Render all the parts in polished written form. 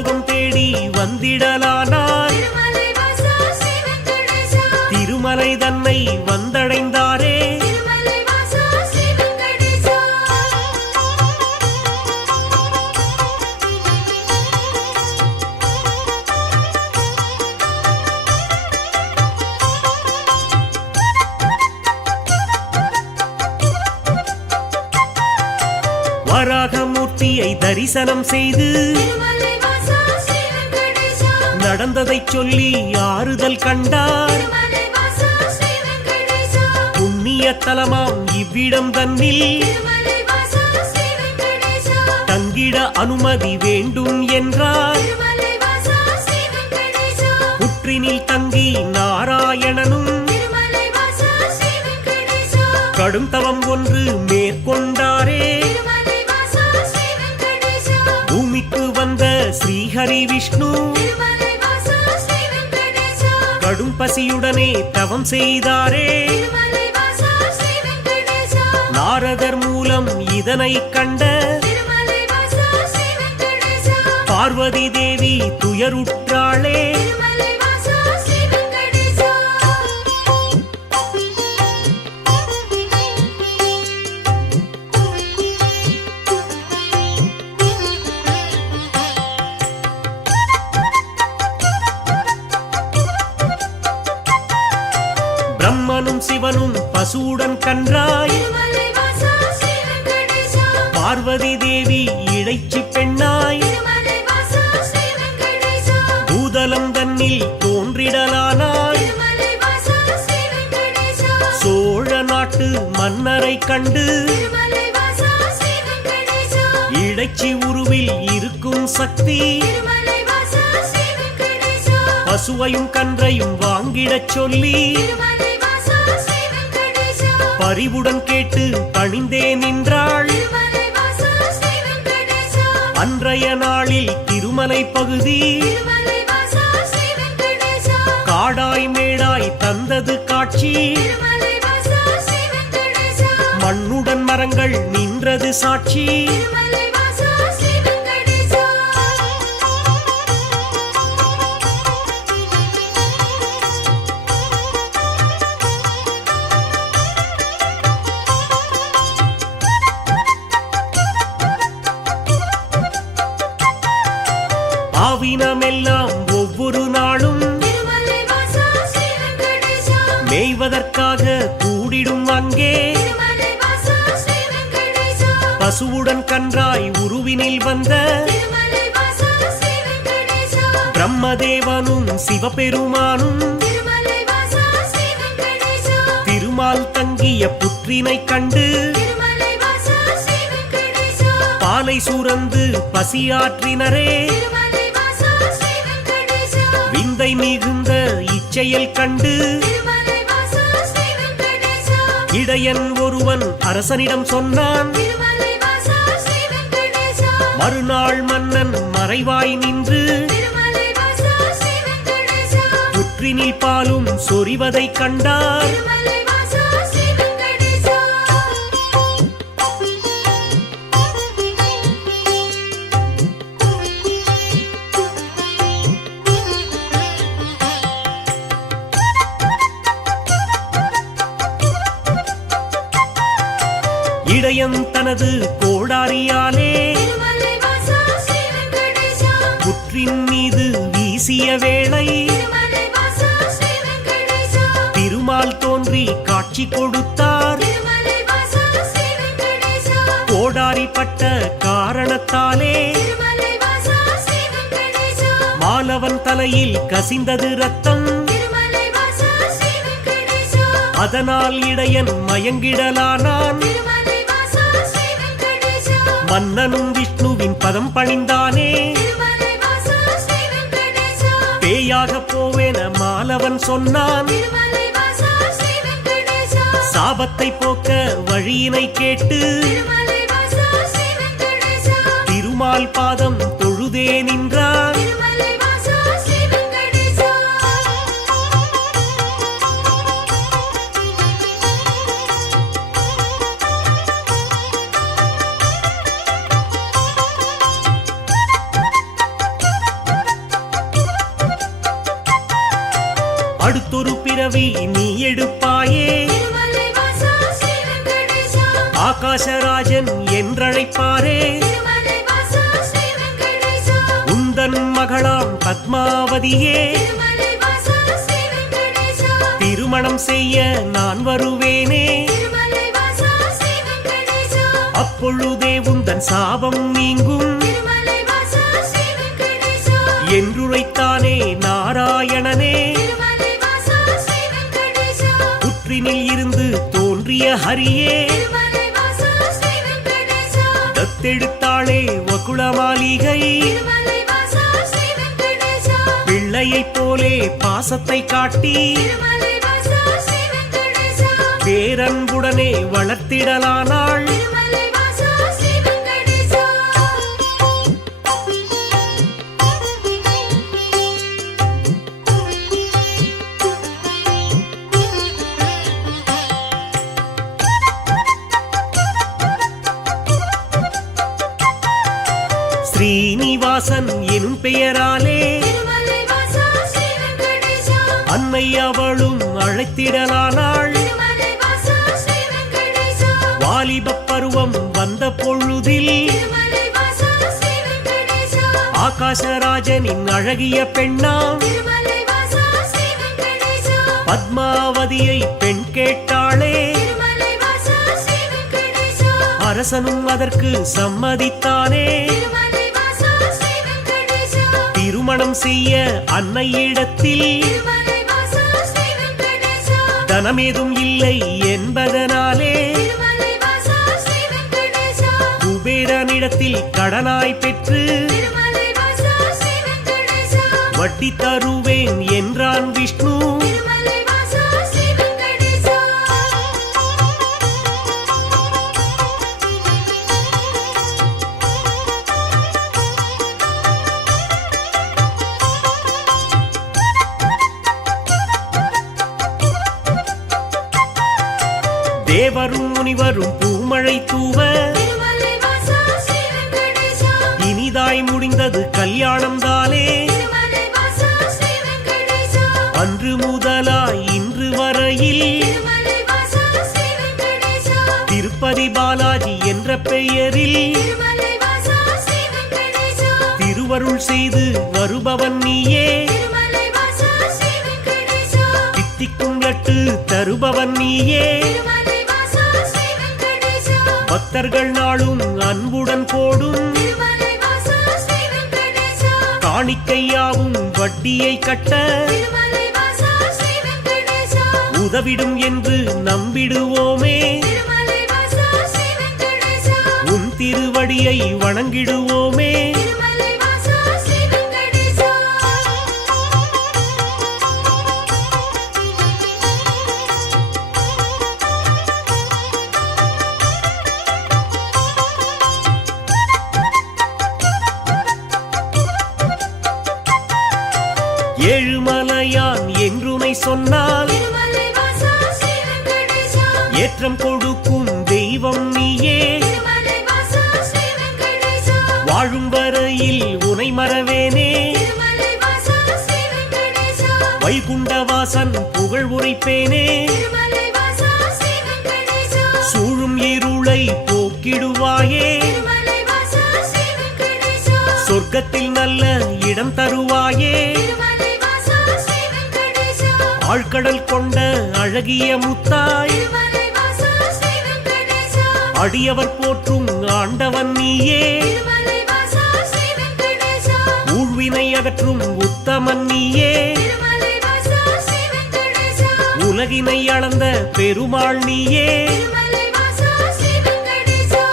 சிவலோகம் தேடி வந்திடலானார். திருமலை தன்னை வந்தடைந்தாரே. வராகமூர்த்தியை தரிசனம் செய்து நடந்ததைச் சொல்லி ஆறுதல் கண்டார். புண்ணிய தலமாம் இவ்விடம் தன்னில் தங்கிட அனுமதி வேண்டும் என்றார். புற்றினில் தங்கி நாராயணனும் கடும் தவம் ஒன்று மேற்கொண்டாரே. பூமிக்கு வந்த ஸ்ரீஹரி விஷ்ணு கடும் பசியுடனே தவம் செய்தாரே. நாரதர் மூலம் இதனை கண்ட பார்வதி தேவி துயருற்றாளே. பிரம்மனும் சிவனும் பசுவுடன் கன்றாய். பார்வதி தேவி இடைச்சி பெண்ணாய். பூதலம் தன்னில் தோன்றிடலானாய். சோழ நாட்டு மன்னரை கண்டு இடைச்சி உருவில் இருக்கும் சக்தி பசுவையும் கன்றையும் வாங்கிடச் சொல்லி பரிவுடன் கேட்டு பணிந்தே நின்றாள். அன்றைய நாளில் திருமலை பகுதி காடாய் மேடாய் தந்தது காட்சி. மண்ணுடன் மரங்கள் நின்றது சாட்சி. ஆவினமெல்லாம் ஒவ்வொரு நாளும் மேய்வதற்காக கூடிடும் அங்கே. பசுவுடன் கன்றாய் உருவினில் வந்த பிரம்மதேவனும் சிவபெருமானும் திருமால் தங்கிய புற்றினை கண்டு பாலை சுரந்து பசியாற்றினரே. விந்தை மிகுந்த இச்செயல் கண்டு இடையன் ஒருவன் அரசனிடம் சொன்னான். மறுநாள் மன்னன் மறைவாய் நின்று புற்றினில் பாலும் சொரிவதை கண்டார். இடையன் தனது கோடாரியாலே புற்றின் மீது வீசிய வேளை திருமால் தோன்றி காட்சி கொடுத்தார். கோடாரி பட்ட காரணத்தாலே மாலவன் தலையில் கசிந்தது ரத்தம். அதனால் இடையன் மயங்கிடலானான். மன்னனும் விஷ்ணுவின் பதம் பணிந்தானே. பேயாக போவேன மாலவன் சொன்னான். சாபத்தை போக்க வழியினை கேட்டு திருமால் பாதம் தொழுதே நின்றான். அடுத்தொரு பிறவி நீ எடுப்பாயே திருமலை வாசா ஸ்ரீ வெங்கடேசா ஆகாசராஜன் என்றழைப்பாரே திருமலை வாசா ஸ்ரீ வெங்கடேசா உந்தன் மகளாம் பத்மாவதியே திருமலை வாசா ஸ்ரீ வெங்கடேசா திருமணம் செய்ய நான் வருவேனே திருமலை வாசா ஸ்ரீ வெங்கடேசா அப்பொழுதே உந்தன் சாபம் நீங்கும் திருமலை வாசா ஸ்ரீ வெங்கடேசா என்றுரைத்தானே நாராயணனே திருமலை வாசா ஸ்ரீ வெங்கடேசா புற்றினில் இருந்து தோன்றிய ஹரியே திருமலை வாசா ஸ்ரீ வெங்கடேசா தத்தெடுத்தாளே வகுளமாளிகை திருமலை வாசா ஸ்ரீ வெங்கடேசா பிள்ளையைப் போலே பாசத்தை காட்டி திருமலை வாசா ஸ்ரீ வெங்கடேசா பேரன்புடனே வளர்த்திடலானாள் திருமலை வாசா ஸ்ரீ வெங்கடேசா ஸ்ரீனிவாசன் எனும் பெயராலே திருமலை வாசா ஸ்ரீ வெங்கடேசா அன்னை அவளும் அழைத்திடலானாள் திருமலை வாசா ஸ்ரீ வெங்கடேசா வாலிபப் பருவம் வந்த பொழுதில் திருமலை வாசா ஸ்ரீ வெங்கடேசா ஆகாசராஜனின் அழகிய பெண்ணாம் திருமலை வாசா ஸ்ரீ வெங்கடேசா பத்மாவதியை பெண் கேட்டாளே திருமலை வாசா ஸ்ரீ வெங்கடேசா அரசனும் அதற்கு சம்மதித்தானே திருமலை வாசா ஸ்ரீ வெங்கடேசா திருமணம் செய்ய அன்னையிடத்தில் திருமலை வாசா ஸ்ரீ வெங்கடேசா தனமேதும் இல்லை என்பதனாலே திருமலை வாசா ஸ்ரீ வெங்கடேசா குபேரனிடத்தில் கடனாய் பெற்று திருமலை வாசா ஸ்ரீ வெங்கடேசா வட்டி தருவேன் என்றான் விஷ்ணு திருமலை வாசா ஸ்ரீ வெங்கடேசா தேவரும் முனிவரும் பூமழை தூவ திருமலை வாசா ஸ்ரீ வெங்கடேசா இனிதாய் முடிந்தது கல்யாணம் தானே திருமலை வாசா ஸ்ரீ வெங்கடேசா அன்று முதலாய் இன்று வரையில் திருமலை வாசா ஸ்ரீ வெங்கடேசா திருப்பதி பாலாஜி என்ற பெயரில் திருமலை வாசா ஸ்ரீ வெங்கடேசா திருவருள் செய்து வருபவன் நீயே திருமலை வாசா ஸ்ரீ வெங்கடேசா தித்திக்கும் லட்டு தருபவன் நீயே திருமலை வாசா ஸ்ரீ வெங்கடேசா பக்தர்கள் நாளும் அன்புடன் போடும் திருமலை வாசா ஸ்ரீ வெங்கடேசா காணிக்கையாவும் வட்டியை கட்ட திருமலை வாசா ஸ்ரீ வெங்கடேசா உதவிடும் என்று நம்பிடுவோமே திருமலை வாசா ஸ்ரீ வெங்கடேசா உன் திருவடியை வணங்கிடுவோமே திருமலை வாசா ஸ்ரீ வெங்கடேசா ஏழுமலையான் என்றுனை சொன்னால் திருமலை வாசா ஸ்ரீ வெங்கடேசா ஏற்றம் கொடுக்கும் தெய்வம் நீயே திருமலை வாசா ஸ்ரீ வெங்கடேசா வாழும் வரையில் உனை மறவேனே திருமலை வாசா ஸ்ரீ வெங்கடேசா வைகுண்டவாசன் புகழ் உரைப்பேனே திருமலை வாசா ஸ்ரீ வெங்கடேசா சூழும் இருளை போக்கிடுவாயே திருமலை வாசா ஸ்ரீ வெங்கடேசா சொர்க்கத்தில் நல்ல இடம் தருவாயே திருமலை வாசா ஸ்ரீ வெங்கடேசா ஆழ்கடல் கொண்ட அழகிய முத்தாய் திருமலை வாசா ஸ்ரீ வெங்கடேசா அடியவர் போற்றும் ஆண்டவன் நீயே திருமலை வாசா ஸ்ரீ வெங்கடேசா ஊழ்வினை அகற்றும் உத்தமன் நீயே திருமலை வாசா ஸ்ரீ வெங்கடேசா உலகினை அளந்த பெருமாள் நீயே திருமலை வாசா ஸ்ரீ வெங்கடேசா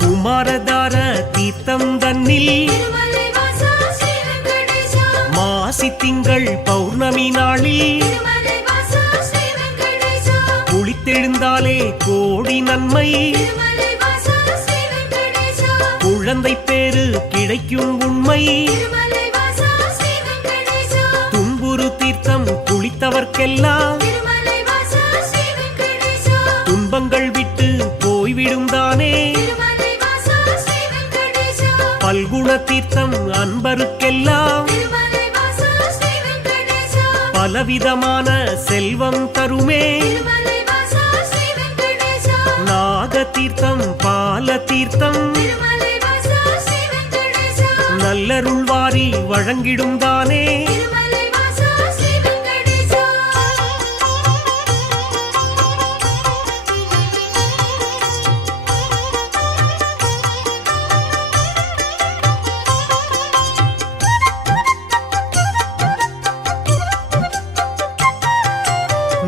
குமாரதார தீர்த்தம் தன்னில் திருமலை வாசா ஸ்ரீ வெங்கடேசா மாசி திங்கள் பௌர்ணமி நாளில் திருமலை வாசா ஸ்ரீ வெங்கடேசா குளித்தெழுந்தாலே கோடி நன்மை திருமலை வாசா ஸ்ரீ வெங்கடேசா குழந்தை பேரு கிடைக்கும் உண்மை திருமலை வாசா ஸ்ரீ வெங்கடேசா துன்புறு தீர்த்தம் துளித்தவர்க்கெல்லாம் திருமலை வாசா ஸ்ரீ வெங்கடேசா துன்பங்கள் விட்டு போய்விடும் தானே திருமலை வாசா ஸ்ரீ வெங்கடேசா பல்குண தீர்த்தம் அன்பருக்கெல்லாம் திருமலை வாசா ஸ்ரீ வெங்கடேசா பலவிதமான செல்வம் தருமே திருமலை வாசா ஸ்ரீ வெங்கடேசா நாக தீர்த்தம் பால தீர்த்தம் திருமலை வாசா ஸ்ரீ வெங்கடேசா நல்லருள் வாரி வழங்கிடும் தானே திருமலை வாசா ஸ்ரீ வெங்கடேசா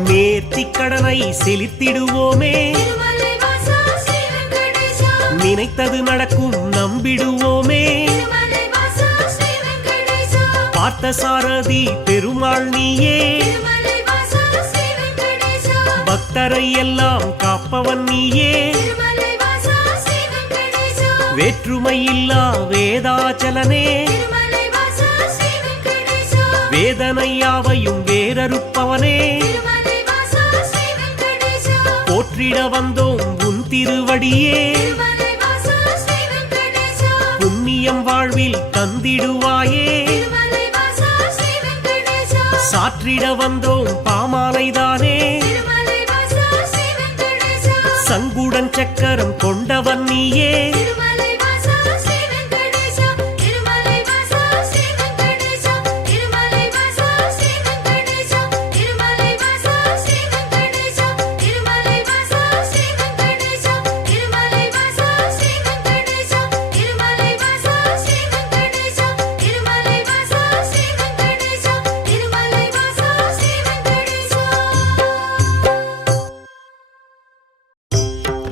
நேர்த்திக் கடனை செலுத்திடுவோமே திருமலை வாசா ஸ்ரீ வெங்கடேசா நினைத்தது நடக்கும் நம்பிடுவோமே திருமலை வாசா ஸ்ரீ வெங்கடேசா பார்த்த சாரதி பெருமாள் நீயே திருமலை வாசா ஸ்ரீ வெங்கடேசா பக்தரை எல்லாம் காப்பவன் நீயே திருமலை வாசா ஸ்ரீ வெங்கடேசா வேற்றுமையில்லா வேதாச்சலனே திருமலை வாசா ஸ்ரீ வெங்கடேசா வேதனையாவையும் வேறறுப்பவனே திருமலை வாசா ஸ்ரீ வெங்கடேசா போற்றிட வந்தோம் உன் திருவடியே திருமலை வாசா ஸ்ரீ வெங்கடேசா புண்ணியம் வாழ்வில் தந்திடுவாயே திருமலை வாசா ஸ்ரீ வெங்கடேசா சாற்றிட வந்தோம் பாமாலைதானே திருமலை வாசா ஸ்ரீ வெங்கடேசா சங்குடன் சக்கரம் கொண்டவன் நீயே திருமலை வாசா ஸ்ரீ வெங்கடேசா திருமலை வாசா ஸ்ரீ வெங்கடேசா திருமலை வாசா ஸ்ரீ வெங்கடேசா திருமலை வாசா ஸ்ரீ வெங்கடேசா திருமலை வாசா ஸ்ரீ வெங்கடேசா திருமலை வாசா ஸ்ரீ வெங்கடேசா திருமலை வாசா ஸ்ரீ வெங்கடேசா திருமலை வாசா ஸ்ரீ வெங்கடேசா திருமலை வாசா ஸ்ரீ வெங்கடேசா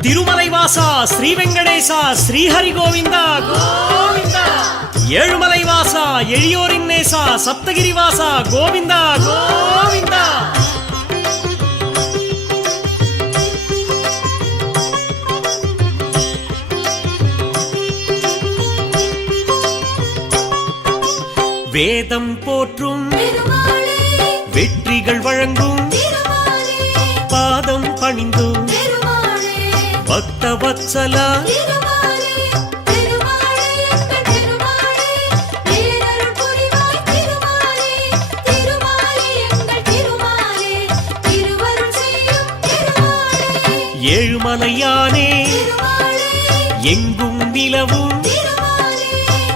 திருமலை வாசா ஸ்ரீ வெங்கடேசா ஸ்ரீஹரி கோவிந்தா கோவிந்தா ஏழுமலை வாசா எளியோரின் நேசா சப்தகிரி வாசா கோவிந்தா கோவிந்தா வேதம் போற்றும் பெருமாளே வெற்றிகள் வழங்கும் திருமாலே பாதம் பணிந்தும் பெருமாளே பக்த வத்சலா திருமாலே திருமாலே எங்கள் திருமாலே பேரருள் புரிவாய் திருமாலே திருமாலே எங்கள் திருமாலே திருவருள் செய்யும் திருமாலே ஏழுமலையானே திருமாலே எங்கும் நிலவும் திருமாலே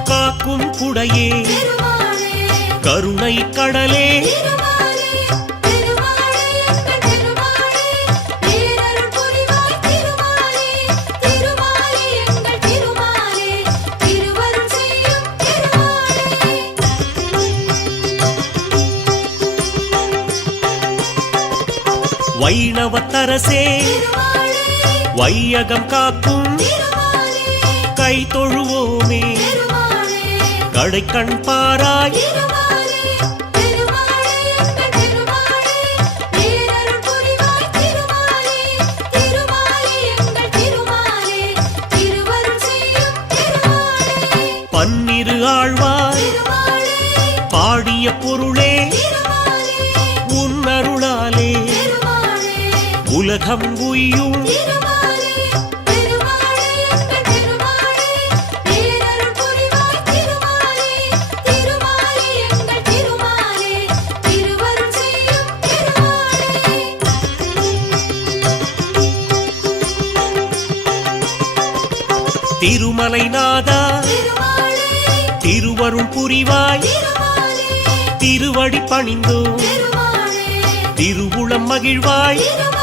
காக்கும் குடையே திருமாலே கருணை கடலே திருமாலே திருமாலே எங்கள் திருமாலே பேரருள் புரிவாய் திருமாலே திருமாலே எங்கள் திருமாலே திருவருள் செய்யும் திருமாலே வைணவத்தரசே திருமாலே வையகம் காக்கும் திருமாலே கை தொழுவோமே திருமாலே கடைக்கண் பாராய் திருமாலே திருமாலே எங்கள் திருமாலே பேரருள் புரிவாய் திருமாலே திருமாலே எங்கள் திருமாலே திருவருள் செய்யும் திருமாலே பன்னிரு ஆழ்வாய் திருமாலே பாடிய பொருளே திருமாலே உன்னருளாலே திருமாலே உலகம் உய்யும் திருமாலே திருமாலே எங்கள் திருமாலே பேரருள் புரிவாய் திருமாலே திருமாலே எங்கள் திருமாலே திருவருள் செய்யும் திருமாலே திருமலை நாதா திருமாலே திருவருள் புரிவாய் திருமாலே திருவடி பணிந்தோ திருமாலே திருவுளம் மகிழ்வாய் திருமாலே